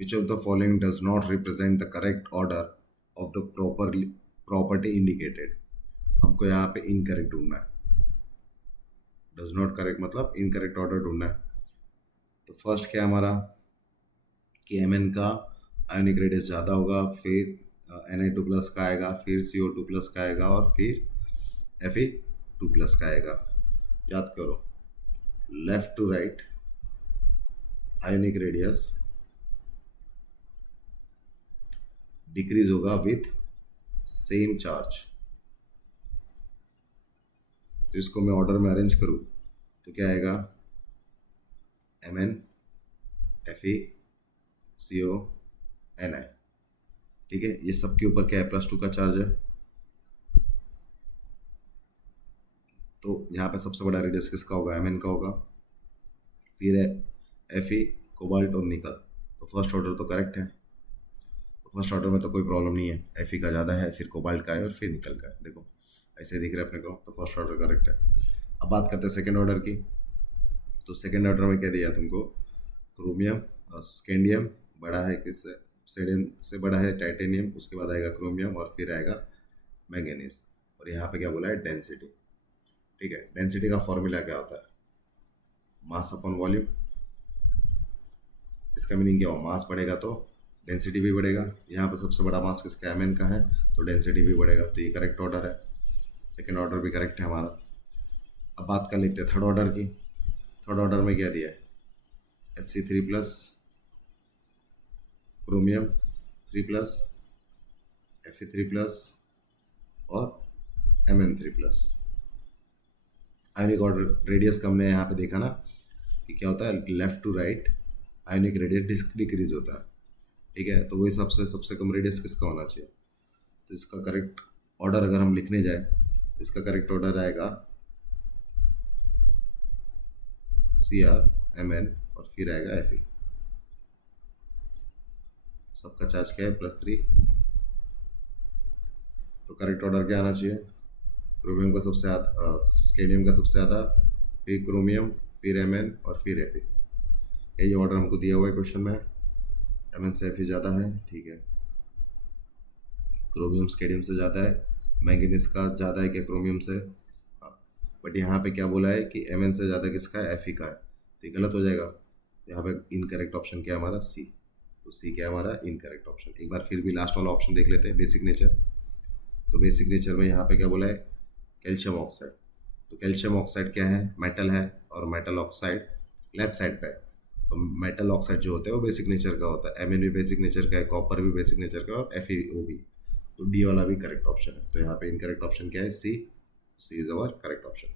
Which of the following does not represent the correct order of the property indicated? हमको यहाँ पे incorrect ढूंढना है. डज नॉट करेक्ट मतलब इनकरेक्ट ऑर्डर ढूंढना है. तो फर्स्ट क्या है हमारा कि Mn का आयोनिक रेडियस ज़्यादा होगा, फिर Na2 प्लस का आएगा, फिर CO2 प्लस का आएगा और फिर Fe2 प्लस का आएगा. याद करो, left to right ionic radius decrease होगा विथ सेम चार्ज. तो इसको मैं ऑर्डर में अरेंज करूँ तो क्या आएगा, Mn Fe CO Ni. ठीक है, ये सब के ऊपर क्या है, +2 का चार्ज है. तो यहाँ पे सबसे बड़ा रेडियस किसका होगा, Mn का होगा. फिर है Fe कोबाल्ट और निकल. तो फर्स्ट ऑर्डर तो करेक्ट है. फर्स्ट ऑर्डर में तो कोई प्रॉब्लम नहीं है, Fe का ज़्यादा है, फिर कोबाल्ट का है और फिर निकल का है. देखो ऐसे दिख रहा है अपने को, तो फर्स्ट ऑर्डर करेक्ट है. अब बात करते हैं सेकेंड ऑर्डर की. तो सेकेंड ऑर्डर में क्या दिया तुमको, क्रोमियम स्कैंडियम बड़ा है किससे, सोडियम से बड़ा है टाइटेनियम, उसके बाद आएगा क्रोमियम और फिर आएगा मैंगनीज. और यहाँ पे क्या बोला है, डेंसिटी. ठीक है, डेंसिटी का फॉर्मूला क्या होता है, मास अपॉन वॉल्यूम. इसका मीनिंग क्या हो, मास बढ़ेगा तो डेंसिटी भी बढ़ेगा. यहाँ पे सबसे बड़ा मास किसका, Mn का है, तो डेंसिटी भी बढ़ेगा. तो ये करेक्ट ऑर्डर है, सेकेंड ऑर्डर भी करेक्ट है हमारा. अब बात कर लेते हैं थर्ड ऑर्डर की. थर्ड ऑर्डर में क्या दिया है, Sc3 plus chromium 3 plus Fe3 plus और Mn3 plus. Ionic order radius का हमने यहाँ पे देखा ना कि क्या होता है, left to right ionic radius decrease होता है. ठीक है, तो वो हिसाब से सबसे कम रेडियस किसका होना चाहिए. तो इसका करेक्ट ऑर्डर अगर हम लिखने जाए तो इसका करेक्ट ऑर्डर आएगा Cr Mn और फिर आएगा Fe. सबका चार्ज क्या है, +3. तो करेक्ट ऑर्डर क्या आना चाहिए, क्रोमियम का सबसे ज़्यादा, स्कैंडियम का सबसे ज़्यादा, फिर क्रोमियम, फिर Mn और फिर Fe. यही ऑर्डर हमको दिया हुआ है क्वेश्चन में. Mn से Fe ज़्यादा है, ठीक है. क्रोमियम स्कैंडियम से ज़्यादा है, मैंगनीज का ज़्यादा है क्या क्रोमियम से. बट यहाँ पे क्या बोला है कि Mn से ज़्यादा किसका है, Fe का है. तो ये गलत हो जाएगा. यहाँ पे इनकरेक्ट ऑप्शन क्या है हमारा, C. तो C क्या है हमारा, इनकरेक्ट ऑप्शन. एक बार फिर भी लास्ट वाला ऑप्शन देख लेते हैं, बेसिक नेचर. तो बेसिक नेचर में यहाँ पे क्या बोला है, कैल्शियम ऑक्साइड. तो कैल्शियम ऑक्साइड क्या है, मेटल है, और मेटल ऑक्साइड लेफ्ट साइड पे है. तो मेटल ऑक्साइड जो होता है वो बेसिक नेचर का होता है. Mn भी बेसिक नेचर का है, कॉपर भी बेसिक नेचर का है और FeO भी. तो डी वाला भी करेक्ट ऑप्शन है. तो यहाँ पे इनकरेक्ट ऑप्शन क्या है, C. C is our correct option.